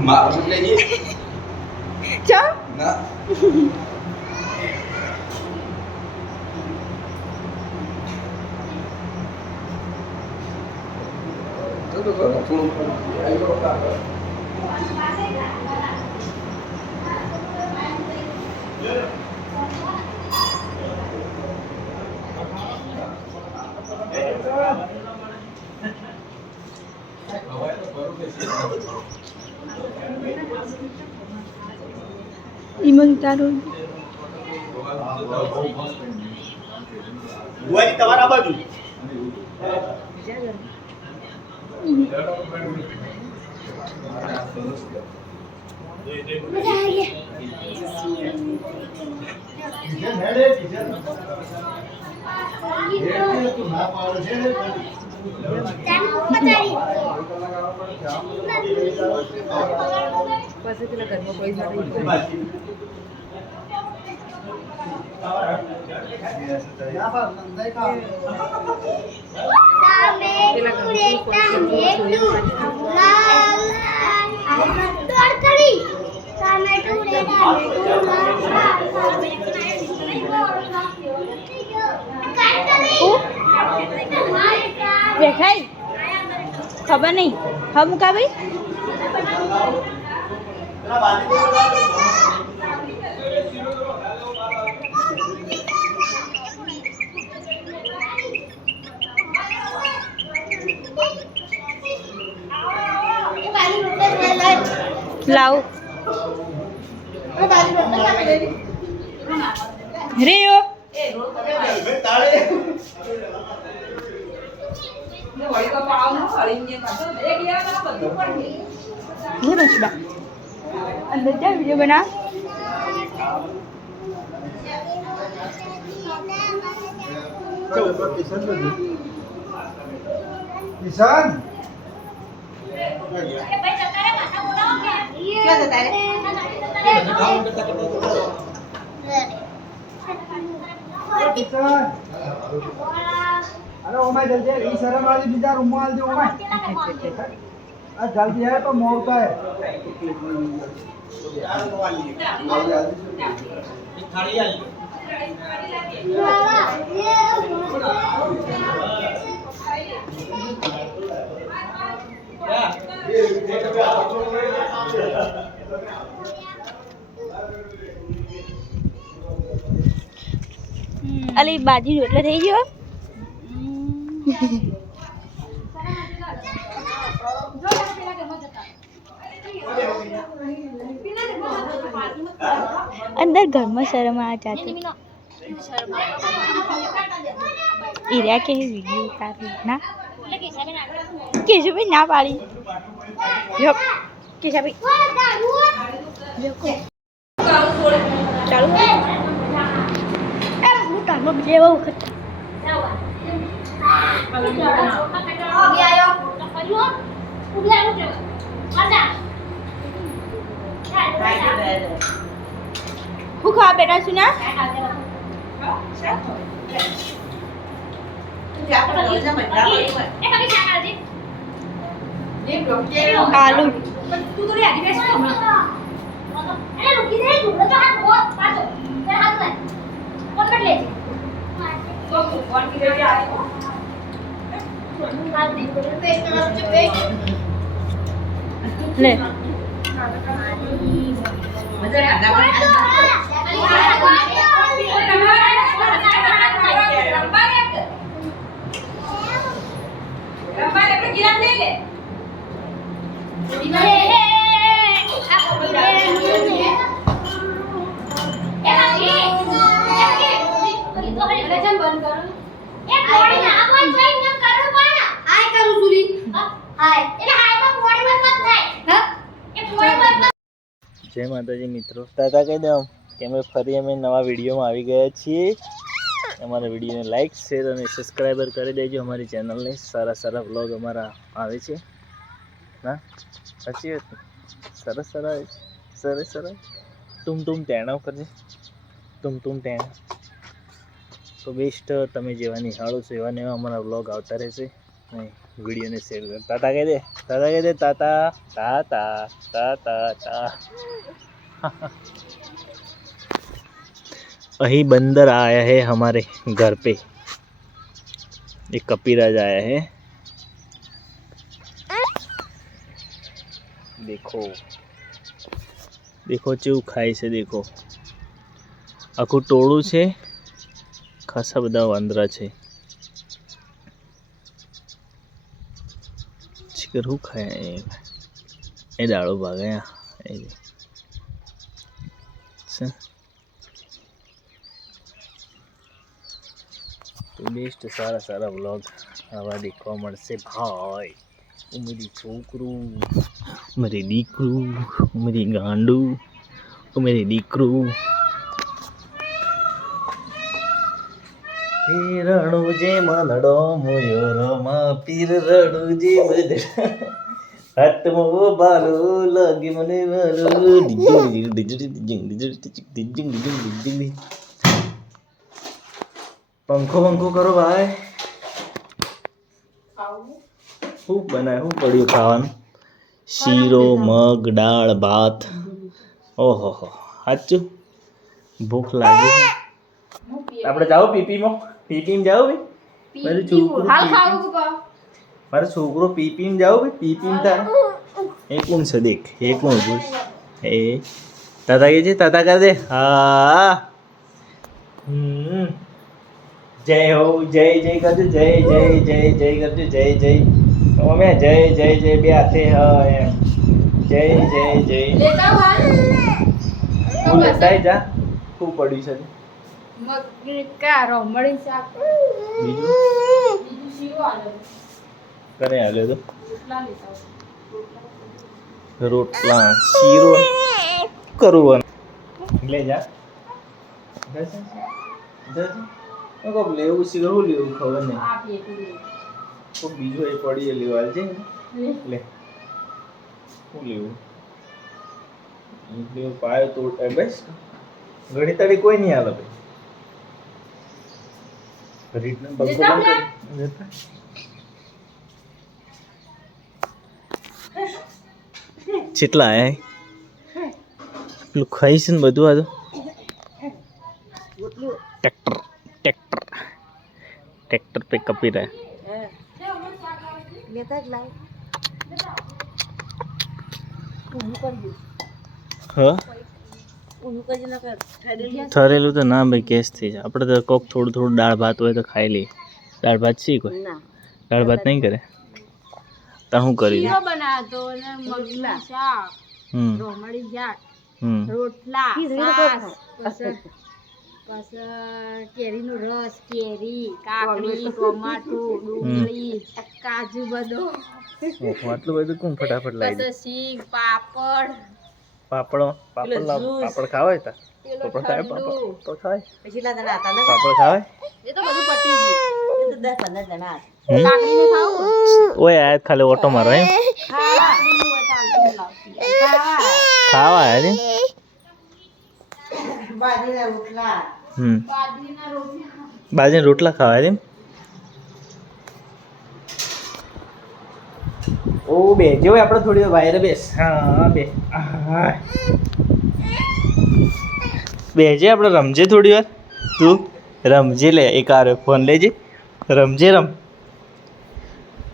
Mak lagi. Cak? Nak. Itu kan full. Ayo tak. Iman taruh. Gua di tawar apa tu? Pasal kita kan mau poin hari. દેખાય ખબર નહીં હા મુકા ભાઈ લાવ રેયો ये रचना अंदर जा वीडियो बना किसान क्या देता है किसान अरे ओमा जल्दी ई शर्म वाली बीजा रुमाल दे ओमा आ जल्दी है तो मोड़ता है यार रुमाल लिए थाली आ અલી બાજી એટલે થઈ ગયો अंदर घर में शर्म आ जाती इरा के वीडियो उतार ना केशव भाई ना पाड़ी जो केशव भाई चालू હું કામમાં લેવા વખત હું ખાવા બેઠા છું ના આલુ ले जय माताजी मित्रों टाटा कही दो कि अमे फरी अमे नवा विडियो में आई गया छे अमरा विडियो ने लाइक शेर और सब्सक्राइबर कर देजो हमारी चैनल ने सारा सारा व्लॉग अमरा आवे छे ना साची सरस सरस सरस सरस तुम तेणा करजे तुम तेणा તો બેસ્ટ તમે જેવા નિહાળો છો એવા ને એવા અમારા વ્લોગ આવતા રહેશે અને વિડીયોને શેર કરો. તાતા કહી દે, તાતા કહી દે, તાતા તાતા તાતા તા. अही बंदर आया है हमारे घर पे, एक कपिराज आया है. देखो देखो चेव खाय છે. देखो આખું ટોળું છે, ખાસા બધા વાંદરા છે. ચિકર હું ખાય એ દાડો ભાગ્યા એ તો બેસ્ટ સારા સારા વ્લોગ આવા દેખવા મળશે ભાઈ. મેરી છોકરું, મેરી દીકરું, મેરી ગાંડું, મેરી દીકરું. રણુ જે મનડો મોયરોમાં પીર રણુ જે બદડા હાથમો બાલો લાગે મને વાલો પંખો પંખો કરો ભાઈ. શું બનાય, શું પડ્યું ખાવાનું? શીરો, મગ, દાળ, ભાત. ઓહો હો, સાચું ભૂખ લાગી છે. આપણે જાઓ પીપીમાં, પીપીમાં જાઓ ભાઈ. મારું છોકરું મારો છોકરો પીપીમાં જાઓ ભાઈ, પીપીમાં તારે એ કોણ છે દેખ, એ કોણ બોલ એ તાતા કે છે, તાતા કર દે. હા જય હો, જય જય કરજો, જય જય જય જય કરજો, જય જય. મમ્મી જય જય જય બે હાથે હા એમ જય જય જય. તું લેતા જા. શું પડ્યું છે? કરે હાલે તો રોટલા શીરો કરવું લે જા. લેવું શીરો શું લેવું ખબર નહીં. તો બીજો એ પડી લેવા છે લે. શું લેવું? પાયો તો બસ ઘડી તાળી કોઈ નહીં હાલે ભાઈ. રીતના બંકો બંકો કેટલા આયા પેલું ખાઈશ ને બધું. આ તો ટ્રેક્ટર ट्रैक्टर ट्रैक्टर पे कपी रहा है. हाँ ठरेલું તો ના ભાઈ કેસ થઈ જાય. આપણે તો કોક થોડું થોડું દાળ ભાત હોય તો ખાઈ લઈએ. દાળ ભાત શી કોઈ દાળ ભાત નહીં કરે તો શું કરી રોટલા કેરીનો રસ, કેરી, કાકડી, ટોમાટું, ડુંગળી, કાજુ બધું. આટલું બધું કોણ ફટાફટ લાવી દે? સિંગ, પાપડ, પાપડ પાપડ ખાવાય તા પાપડ ખાય પાપડ ખાય પાપડ ખાવાય એ તો બધું પટી ગયું. 10-15 જણા કાકડીને ખાવું ઓય આ ખાલી ઓટો મારો એમ ખાવા હે બાજરીના રોટલા ખાવા એમ. ઓ બે જો આપણે થોડી વાર વાયરે બેસ. હા બે બેજે આપણે રમજે થોડી વાર. તું રમજે લે એક આરે ફોન લેજે રમજે રમ.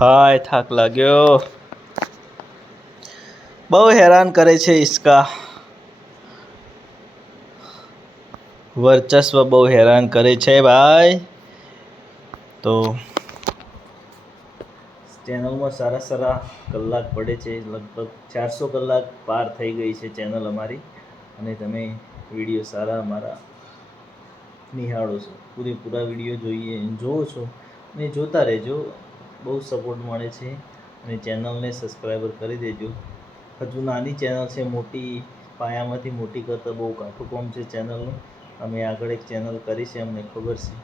હાય થાક લાગ્યો. બહુ હેરાન કરે છે इसका વર્ચસ્વ બહુ હેરાન કરે છે ભાઈ. તો ચેનલમાં સારા સારા કલાક પડે છે, લગભગ 400 કલાક પાર થઈ ગઈ છે ચેનલ અમારી. અને તમે વિડીયો સારા અમારા નિહાળો છો, પૂરેપૂરા વિડીયો જોવો છો અને જોતા રહેજો. બહુ સપોર્ટ મળે છે અને ચેનલને સબસ્ક્રાઈબર કરી દેજો. હજુ નાની ચેનલ છે, મોટી પાયામાંથી મોટી કરતાં બહુ કાઠું કામ છે ચેનલનું. અમે આગળ એક ચેનલ કરી છે, અમને ખબર છે.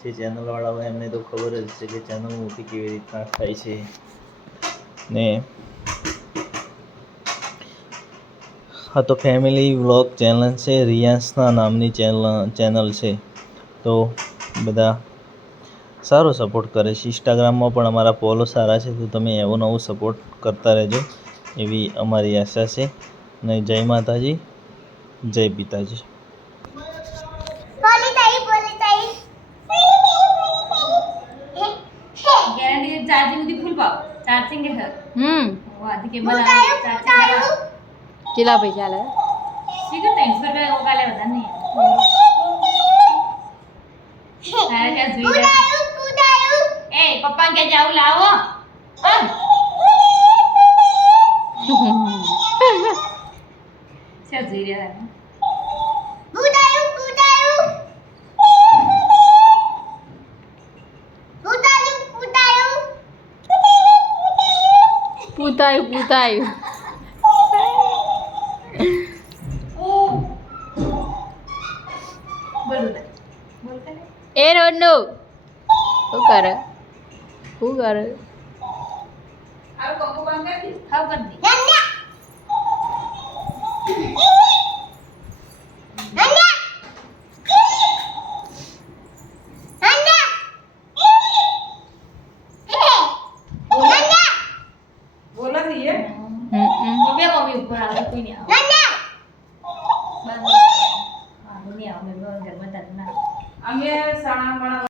જે ચેનલવાળા હોય એમને તો ખબર જ છે કે ચેનલ મોટી કેવી રીતના થાય છે. ને હા તો ફેમિલી વ્લોગ ચેનલ છે, રિયાન્સના નામની ચેનલ છે. તો બધા સારો સપોર્ટ કરે છે. ઇન્સ્ટાગ્રામમાં પણ અમારા ફોલો સારા છે, તો તમે એવો નવો સપોર્ટ કરતા રહેજો એવી અમારી આશા છે. અને જય માતાજી, જય પિતાજી. गैरेंटी चार्जिंग दी फुल पाव चार्जिंग है वो आधी केबल चार्जिंग चला पैसा ले ठीक है थैंक्स पर वो काले बता नहीं है क्या जुई ए पापा क्या जाऊ लाओ क्या जुई रहा है પૂતાયું એ રોનુ શું કરે આ કોકો બંધ કરી દી હા બંધ बोला नहीं है मम्मी ऊपर आ गई कोई नहीं आओ नहीं आओ मैं घर में तक ना हमें साना बड़ा